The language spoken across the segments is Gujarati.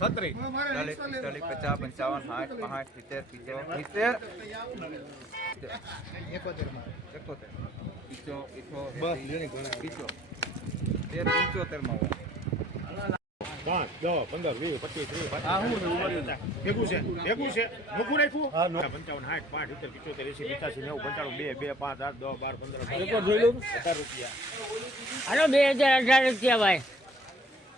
છત્રી ચાલીસ પિસ્તાલીસ પચાસ પંચાવન સાઠ પાંચ સિત્તેર સિત્તેર એકોતેર ઈચો ઈઠો બસ જેની તેર પંચોતેરમાં પાંચ દસ પંદર વીસ પચીસ ત્રીસ ભેગું છે ભેગું છે. મૂકું રાખ્યું? પંચાવન સાઠ પાંચ સિત્તેર પિચોતેર એસી પચાસી નેવું પંચાણું બે બે પાંચ આઠ દસ બાર પંદર હજાર રૂપિયા. હાલો બે હજાર અઢાર રૂપિયા ભાઈ.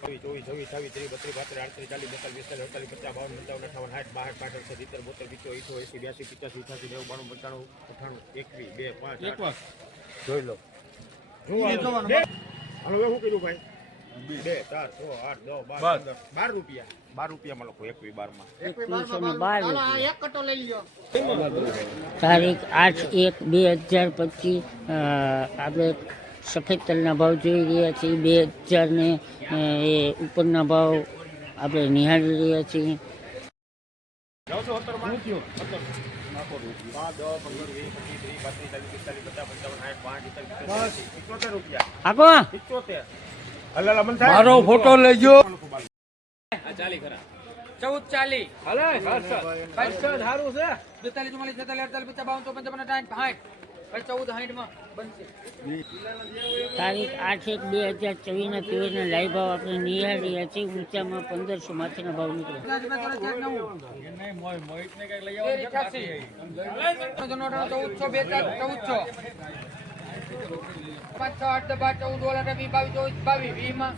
ચોવીસ ચોવીસ છવ્વીસ છવ્વીસ ત્રીસ બત્રીસ પાંત્રીસ આડત્રીસ ચાલીસ બેતાલીસ પિસ્તાલીસ અડતાલીસ પચાસ બાવન પંચાવન અઠાવન સાઠ બાસઠ પાસઠ સિત્તેર બોતેર પિચો ઈઠો એસી બ્યાસી પચાસી અઠાસી નેવું બાણું પંચાણું અઠાણું એકવીસ બે પાંચ જોઈ લો. હાલો શું કીધું ભાઈ? બે ચાર છ આઠ દસ બાર પંદર બાર રૂપિયા. બાર રૂપિયામાં લખો એકવીસ બારમાં. એકવીસો ને બાર રૂપિયા. તારીખ આઠ એક બે હજાર પચીસ આપણે સફેદ તલના ભાવ જોઈ રહ્યા છીએ. બે હજાર ને એ ઉપરના ભાવ આપણે નિહાળી રહ્યા છીએ. નવસો મારો ફોટો લેજો. ચૌદ ચાલીસ હાલે સારું છે. બેતાલીસ ચુમ્માલીસ છેતાલીસ અડતાલીસ પચાસ બાવન ચોપન સાઠ સાઠ. ભાઈ ચૌદમાં બનશે. તારીખ આઠ એક બે હજાર ચોવીસના તુવેરના લાઈવ ભાવ આપણે નિહાળી રહ્યા છીએ. ઊંચામાં પંદરસો માથેના ભાવ નીકળે ચૌદસો બે ચૌદસો. પાંચ છ આઠ બાર ચૌદ ઓલા વીસ બાવીસ, ચોવીસ, બાવીસ વીમાં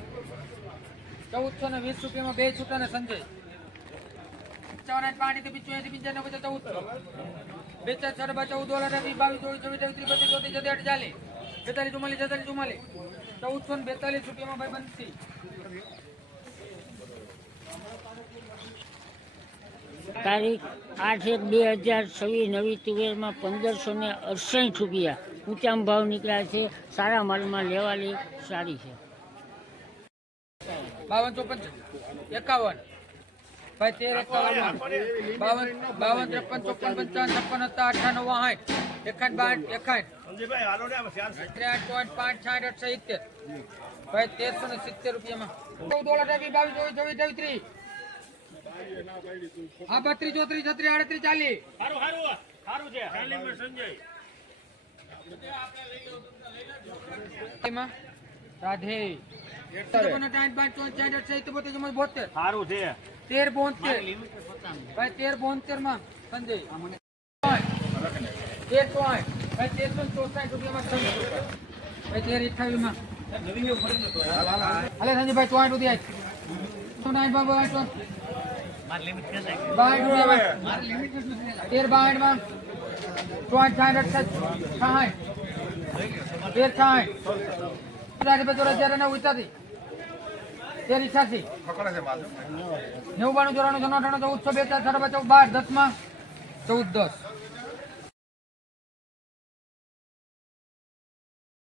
ચૌદસો ને વીસ રૂપિયામાં બે છૂટા ને સંજય. પંચાવન આઠ પાંચથી પિચોતેર, પંચાણું, પચાસ બે ચાર છ બાર ચૌદ ઓલા વીસ બાવીસ, ચોવીસ ચોવીસ ત્રીસ બત્રીસ ચોત્રીસ અડતાલીસ. ચાલીસ બેતાલીસ, ચુમ્માલીસ, છેતાલીસ, ચુમ્માલીસ. ચૌદસો ને બેતાલીસ રૂપિયામાં ભાઈ બનતી તારીખ આઠ એક બે હજાર છવ્વીસ નવી તુવેરમાં પંદરસો ને અડસઠ રૂપિયા. ઊંચામાં ભાવ નીકળ્યા છે સારા માલમાં લેવાલી સારી છે. બાવન ચોપન એકાવન. ભાઈ તેર એકાવન બાવન બાવન ત્રેપન ચોપન પંચાવન છપ્પન હતા અઠાણું સાઠ. એકાઠ બાઠ એકાઠ ત્રેઆઠ ચોઆઠ પાંચ સાઠ અઠસો સિત્તેર. ભાઈ તેરસો ને સિત્તેર રૂપિયામાં. ચૌદ ઓળ અઢાર બાવીસ ચોવીસ ચોવીસ ચોવીસ ત્રીસ. હા બત્રીસ ચોત્રીસ છત્રીસ આડત્રીસ ચાલીસ. સારું સારું સારું છે. પાંચ, ચુમ્માલીસ, બોતેર. સારું છે. તેર બોતેર. ભાઈ તેર બોતેરમાં સંજય તેર ચોઆઠ ભાઈ તેરસો ચોસાઠ રૂપિયામાં સંજય. ભાઈ તેર અઠાવીસમાં હાલે સંજયભાઈ ચોઆઠ સુધી આજ. સોનાઠ બાબા આઠ ચોઆઠ. તેર બાઠમાં ચોઆઠ સાઠ અડસઠ સાઠ તેર બે ચોરાસી ચાર અને ઉચાસી તેર ઇઠાસી નેવું બાણું ચોરાણું અઠાણું ચૌદસો બે ચાર સાડા ચૌદ બાર દસમાં ચૌદ દસ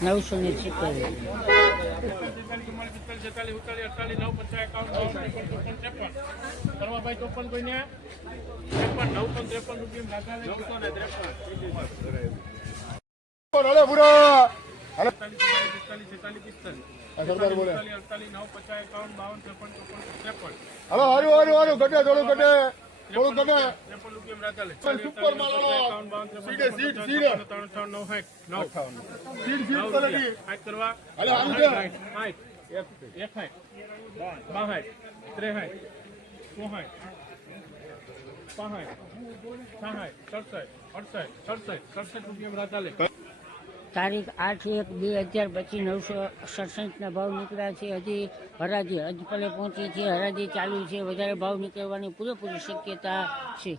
હલો ને સિત્તેર હલો હારું હારું હારું ઘટે થોડું ઘટે. થોડું ઘટે super માલો સીડે seed seed seed seed કરેલી હલો હારું છે તારીખ આઠ એક બે હજાર પછી નવસો સડસઠના ભાવ નીકળ્યા છે. હજી હરાજી હજપલે પહોંચી છે. હરાજી ચાલુ છે. વધારે ભાવ નીકળવાની પૂરેપૂરી શક્યતા છે.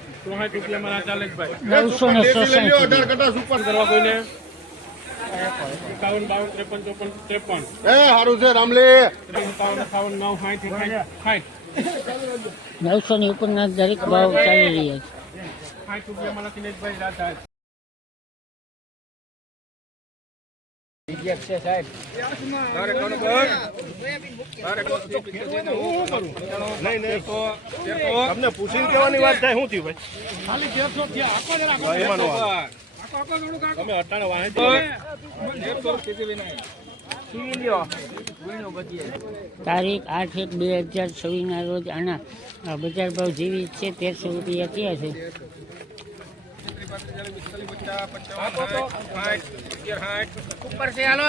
નવસો ને અઢાર કટા સુપર કરવા કોઈને? એ સારું છે રામલી નવસો ની ઉપરના દરેક ભાવ ચાલી રહ્યા છે. તમને પૂછીને કેવાની વાત થાય શું થયું ભાઈ. તમે અટાણે તારીખ આઠ એક બે હજાર છવ્વીસના રોજ આના બજાર ભાવ જેવી છે તેરસો રૂપિયા ક્યાં છે? ઉપર છે. હાલો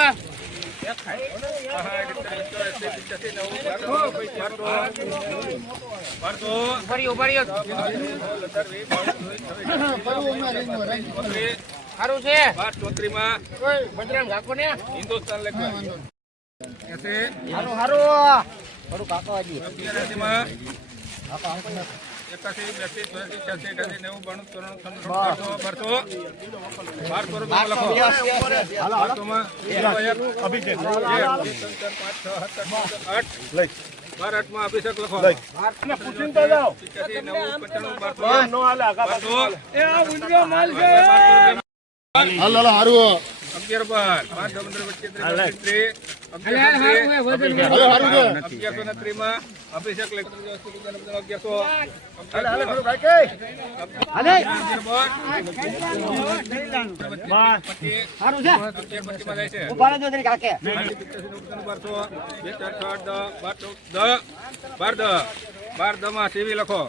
સારું છે બજરંગ રાખો ને હારું હારું થોડું કાકો હજી બાર. આઠમાં અભિષેક લખો પૂછીને તો જાઓ. નો હાલે આગા પાછું હાલ હાલ હારું બાર હારું હાલો હારું છે. અગિયારસો ને ત્રીસમાં અભિષેક લખો અગિયારસો બાર દ બાર દ માં સીવી લખો.